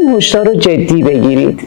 این هشدار رو جدی بگیرید.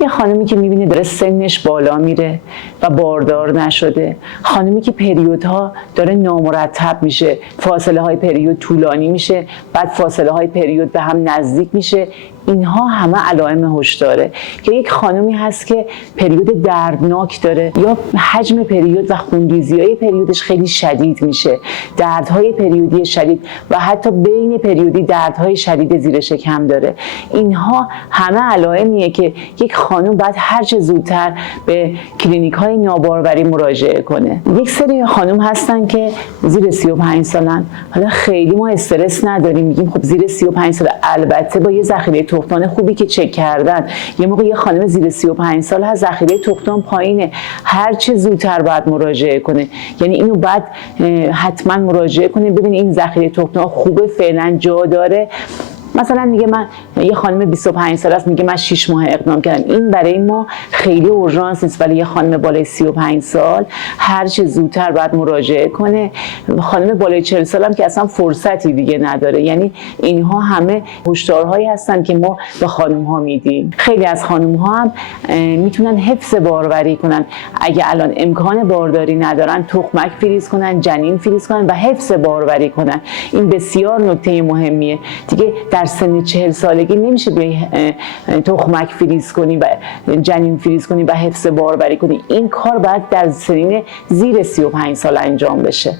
یه خانمی که میبینه داره سنش بالا میره و باردار نشده، خانمی که پریودها داره نامرتب میشه، فاصله های پریود طولانی میشه، بعد فاصله های پریود به هم نزدیک میشه، اینها همه علائم هشداره. که یک خانمی هست که پریود دردناک داره یا حجم پریود و خونریزی‌های پریودش خیلی شدید میشه، دردهای پریودی شدید و حتی بین پریودی دردهای شدید زیر شکم داره، اینها همه علائمیه که یک خانم باید هر چه زودتر به کلینیک‌های ناباروری مراجعه کنه. یک سری خانم هستن که زیر 35 سالن، حالا خیلی ما استرس نداریم، میگیم خب زیر 35 سال البته با یه ذخیره تخمدان خوبی که چک کردن. یه موقع یه خانم زیر 35 سال هست ذخیره تخمدان پایینه، هر چه زودتر باید مراجعه کنه. یعنی اینو باید حتما مراجعه کنه ببینه این ذخیره تخمدان خوبه، فعلا جا داره. مثلا میگه من یه خانم 25 ساله است میگه من 6 ماه اقدام کردم، این برای ما خیلی اورژانس نیست، ولی یه خانم بالای 35 سال هر چه زودتر باید مراجعه کنه. خانم بالای 40 سال هم که اصلا فرصتی دیگه نداره. یعنی اینها همه هشدارهایی هستن که ما به خانم ها میدیم. خیلی از خانم ها هم میتونن حفظ باروری کنن، اگه الان امکان بارداری ندارن تخمک فریز کنن، جنین فریز کنن و حفظ باروری کنن. این بسیار نکته مهمیه دیگه. در سن 40 سالگی نمیشه به تخمک فریز کنی و جنین فریز کنی و حفظ باروری کنی. این کار باید در سنین زیر 35 سال انجام بشه.